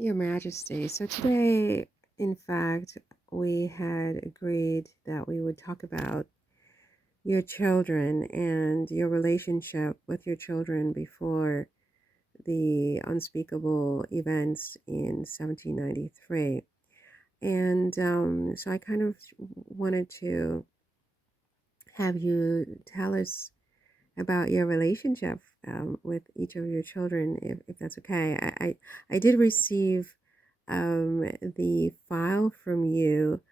Your Majesty. So today, in fact, we had agreed that we would talk about your children and your relationship with your children before the unspeakable events in 1793. And so I kind of wanted to have you tell us about your relationship with each of your children, if that's okay. I did receive the file from you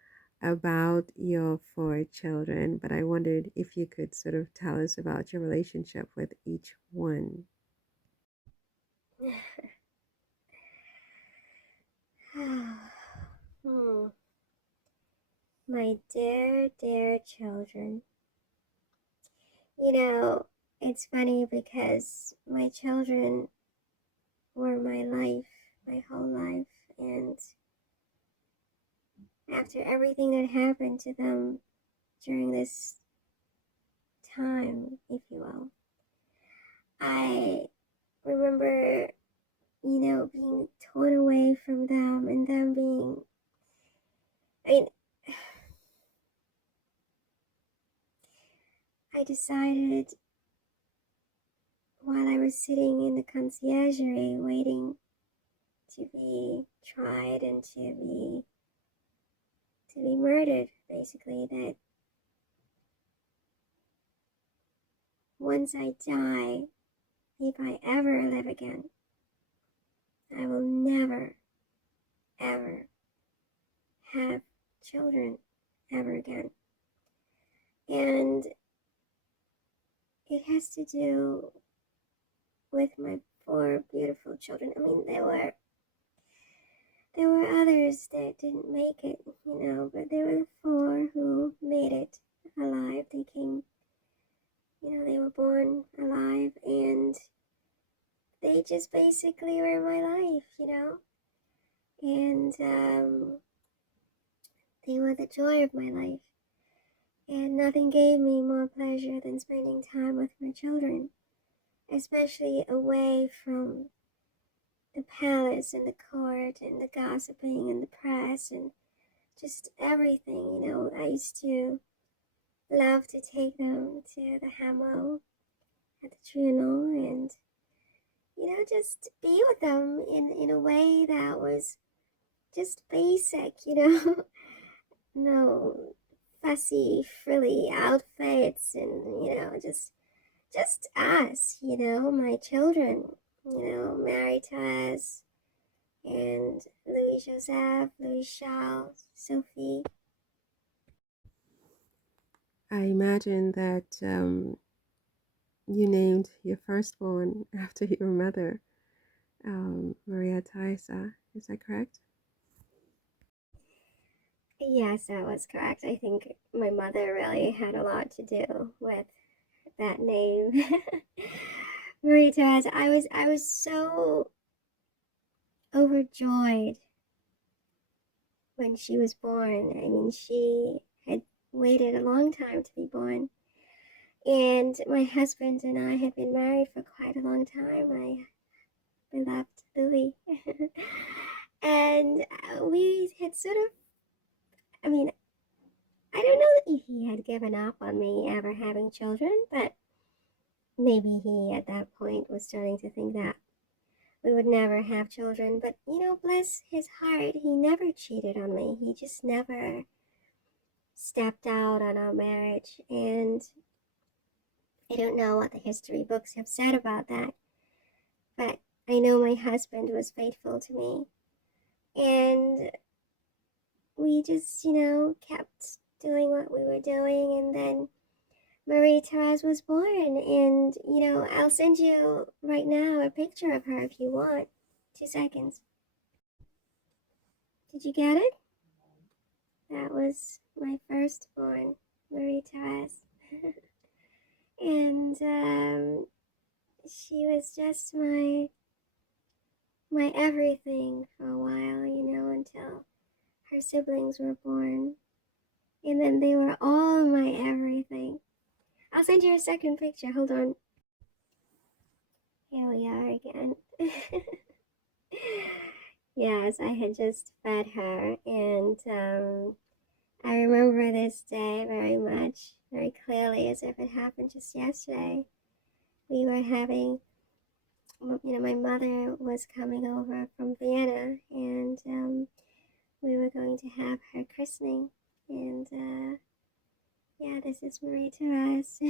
about your four children, but I wondered if you could sort of tell us about your relationship with each one. Hmm. My dear, dear children. You know, it's funny because my children were my life, my whole life, and after everything that happened to them during this time, if you will, I remember, being torn away from them and them being, I mean, I decided while I was sitting in the conciergerie waiting to be tried and to be murdered, basically, that once I die, if I ever live again, I will never, ever have children ever again. And it has to do with my four beautiful children. I mean, there were others that didn't make it, but there were the four who made it alive. They came, they were born alive, and they just basically were my life. And they were the joy of my life. And nothing gave me more pleasure than spending time with my children, especially away from the palace and the court and the gossiping and the press and just everything. I used to love to take them to the Hamo at the Trianon and, just be with them in a way that was just basic. No fussy, frilly outfits and, just us, my children, Marie Thérese and Louis Joseph, Louis Charles, Sophie. I imagine that you named your firstborn after your mother, Maria Theresa. Is that correct? Yes, that was correct. I think my mother really had a lot to do with that name. Marie Thérèse. I was so overjoyed when she was born. I mean, she had waited a long time to be born. And my husband and I had been married for quite a long time. My beloved Louis. And we had sort of, I mean, I don't know if he had given up on me ever having children, but maybe he at that point was starting to think that we would never have children. But, bless his heart, he never cheated on me. He just never stepped out on our marriage. And I don't know what the history books have said about that, but I know my husband was faithful to me. And we just, kept doing what we were doing. And then Marie Therese was born. And, I'll send you right now a picture of her if you want. 2 seconds. Did you get it? That was my firstborn, Marie Therese. And she was just my everything for a while, until her siblings were born. And then they were all my everything. I'll send you a second picture. Hold on. Here we are again. Yes, I had just fed her, and I remember this day very much, very clearly, as if it happened just yesterday. We were having, my mother was coming over from Vienna, and we were going to have her christening. And yeah, this is Marie Thérese,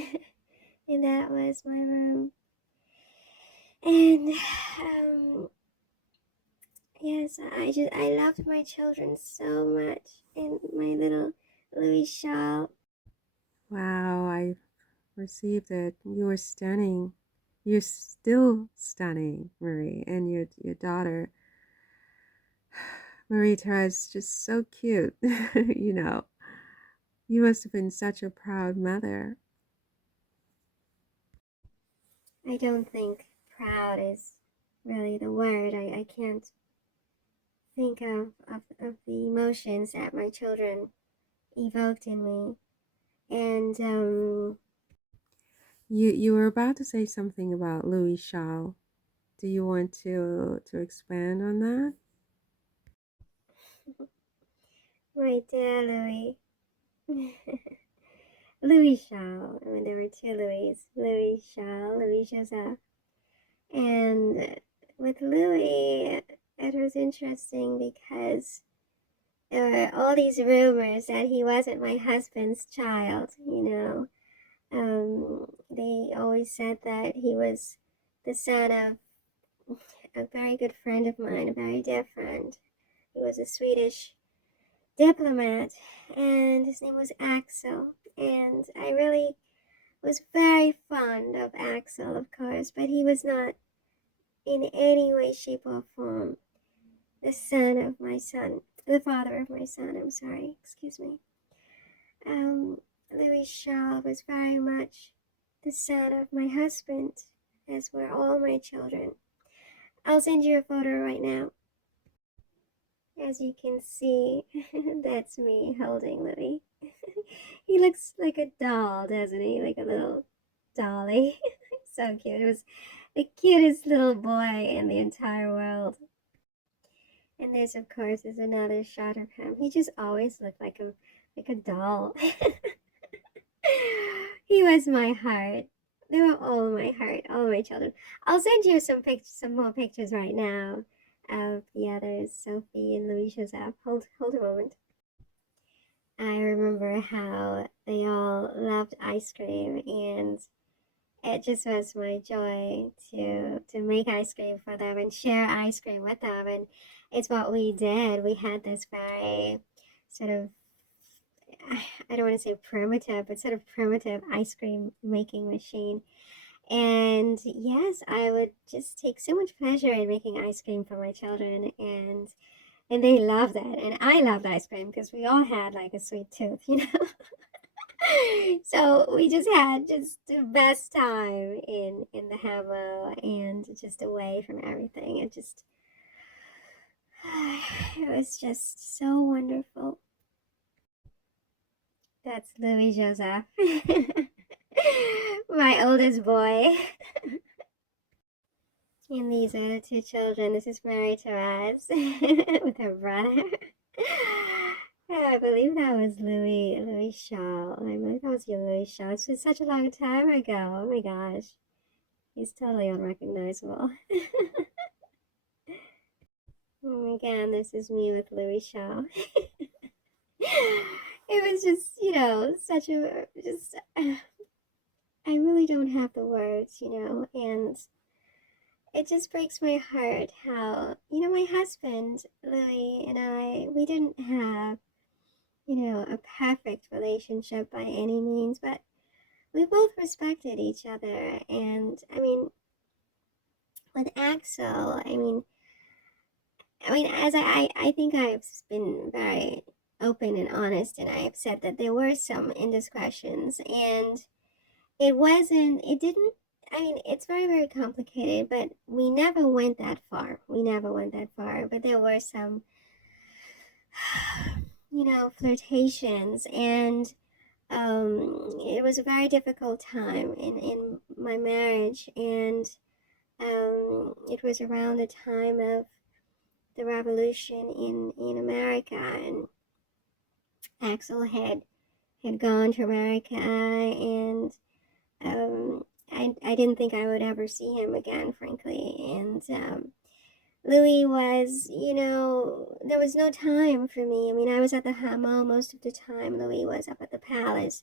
and that was my room. And yes, I loved my children so much, and my little Louis shawl. Wow, I received it. You were stunning. You're still stunning, Marie, and your daughter, Marie Therese, just so cute. you know, you must have been such a proud mother. I don't think proud is really the word. I can't think of the emotions that my children evoked in me. And You were about to say something about Louis Shaw. Do you want to expand on that? my dear Louis, Louis Shaw. I mean, there were two Louis, Louis Shaw, Louis Joseph. And with Louis, it was interesting because there were all these rumors that he wasn't my husband's child, They always said that he was the son of a very good friend of mine, a very dear friend. He was a Swedish diplomat, and his name was Axel. And I really was very fond of Axel, of course, but he was not in any way, shape, or form the father of my son. I'm sorry, excuse me. Um, Louis Shaw was very much the son of my husband, as were all my children. I'll send you a photo right now. As you can see, that's me holding Louis. He looks like a doll, doesn't he? Like a little dolly. So cute. It was the cutest little boy in the entire world. And there's another shot of him. He just always looked like a doll. He was my heart. They were all my heart, all my children. I'll send you some more pictures right now of the others, Sophie and Louis Joseph. Hold a moment. I remember how they all loved ice cream, and it just was my joy to make ice cream for them and share ice cream with them. And it's what we did. We had this very sort of, I don't want to say primitive, but sort of primitive ice cream making machine. And yes, I would just take so much pleasure in making ice cream for my children, and they loved it. And I loved ice cream because we all had like a sweet tooth. So we just had just the best time in the hammock and just away from everything. It was just so wonderful. That's Louis Joseph, my oldest boy. And these are the two children. This is Marie Thérese with her brother. I believe that was Louis Shaw. I believe that was your Louis Shaw. It's been such a long time ago. Oh my gosh. He's totally unrecognizable. Again, this is me with Louis Shaw. It was just, such a, just, I really don't have the words, and it just breaks my heart how, my husband, Louis, and we didn't have, a perfect relationship by any means, but we both respected each other. And I mean, with Axel, as I think I've been very open and honest, and I have said that there were some indiscretions, and it didn't, it's very, very complicated, but we never went that far. But there were some, flirtations, and it was a very difficult time in my marriage, and it was around the time of the revolution in America, and Axel had gone to America, and I didn't think I would ever see him again, frankly. And Louis was, there was no time for me. I mean, I was at the Hammam most of the time. Louis was up at the palace,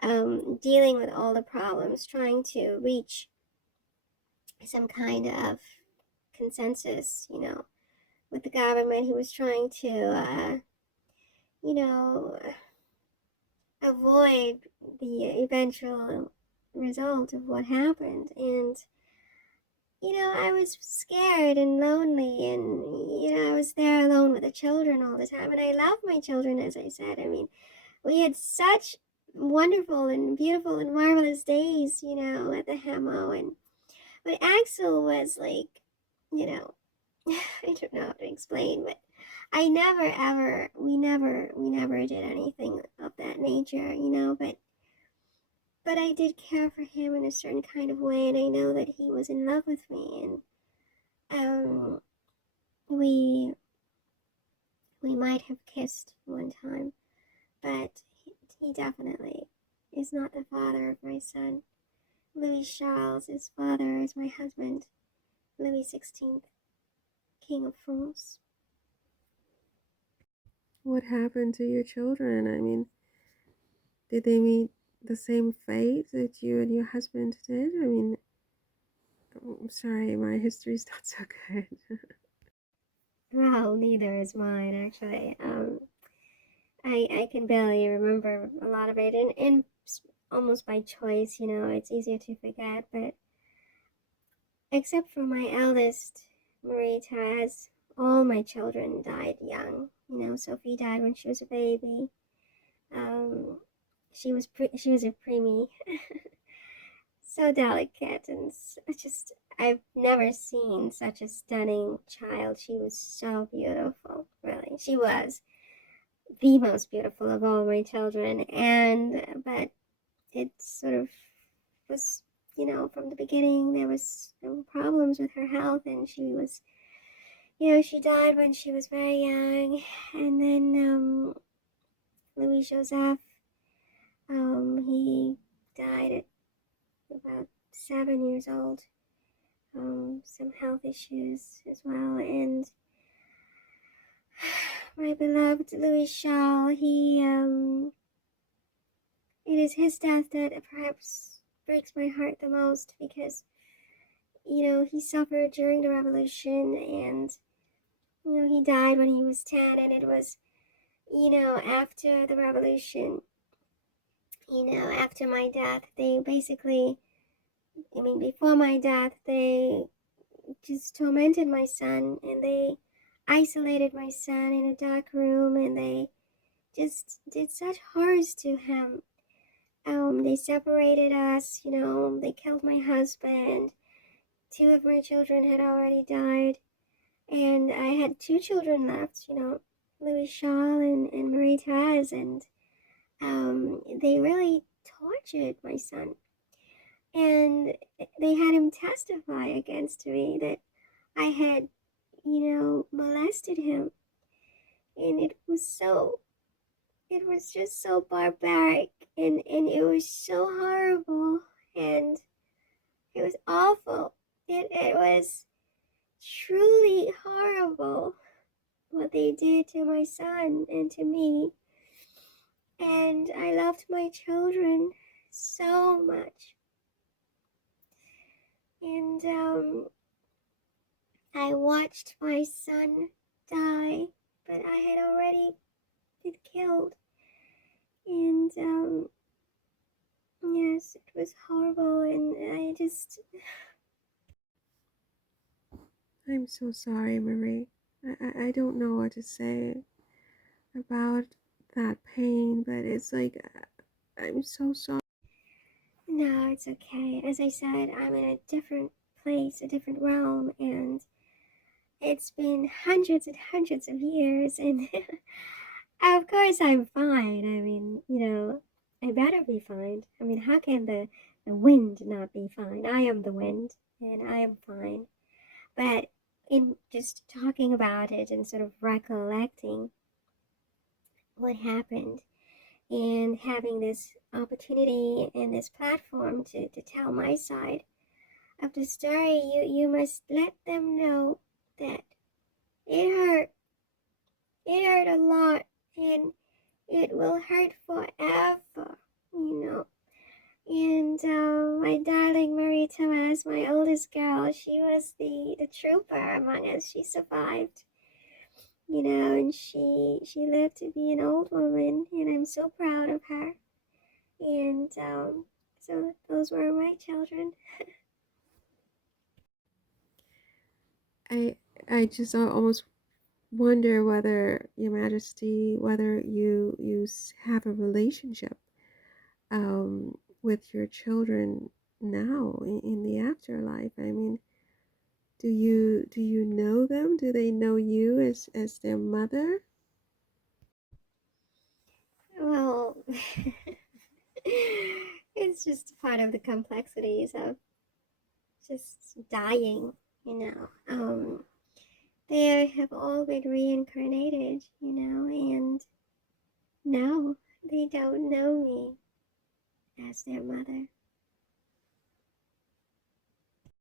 dealing with all the problems, trying to reach some kind of consensus, with the government. He was trying to, you know, avoid the eventual result of what happened. And, I was scared and lonely, and, I was there alone with the children all the time. And I love my children, as I said. I mean, we had such wonderful and beautiful and marvelous days, at the Hamo. But Axel was like, you know, I don't know how to explain, but I never ever, we never did anything of that nature, but I did care for him in a certain kind of way, and I know that he was in love with me, and we might have kissed one time, but he definitely is not the father of my son. Louis Charles' father is my husband, Louis XVI, King of France. What happened to your children? I mean, did they meet the same fate that you and your husband did? I mean, I'm sorry, my history's not so good. Well, neither is mine, actually. I can barely remember a lot of it, and almost by choice, it's easier to forget. But except for my eldest, Marie Thérese, all my children died young. Sophie died when she was a baby. Um, she was a preemie, so delicate, and just I've never seen such a stunning child. She was so beautiful, really. She was the most beautiful of all my children, but it sort of was, from the beginning there was problems with her health, and she died when she was very young. And then Louis Joseph, he died at about 7 years old. Some health issues as well. And my beloved Louis Charles, it is his death that perhaps breaks my heart the most, because, he suffered during the revolution, and, he died when he was 10, and it was, after the revolution, after my death, they basically, before my death, they just tormented my son, and they isolated my son in a dark room, and they just did such horrors to him. They separated us, they killed my husband. 2 of my children had already died, and I had 2 children left, Louis Shaw and Marie Thérese, and they really tortured my son. And they had him testify against me that I had, molested him. And it was just so barbaric, and it was so horrible, and it was awful. It was truly horrible what they did to my son and to me. And I loved my children so much. And I watched my son die, but I had already been killed. And yes, it was horrible, and I'm so sorry, Marie. I don't know what to say about that pain, but it's like, I'm so sorry. No, it's okay. As I said, I'm in a different place, a different realm, and it's been hundreds and hundreds of years, and of course I'm fine. I better be fine. How can the wind not be fine? I am the wind, and I am fine. But, in just talking about it and sort of recollecting what happened and having this opportunity and this platform to tell my side of the story, you must let them know that it hurt. It hurt a lot, and it will hurt forever, you know. And my darling Marie Thérese, my oldest girl, she was the trooper among us. She survived, and she lived to be an old woman, and I'm so proud of her. And so those were my children. I I just almost wonder whether Your Majesty, whether you have a relationship with your children now in the afterlife. I mean, do you know them? Do they know you as their mother? Well, it's just part of the complexities of just dying, you know. They have all been reincarnated, and no, they don't know me as their mother.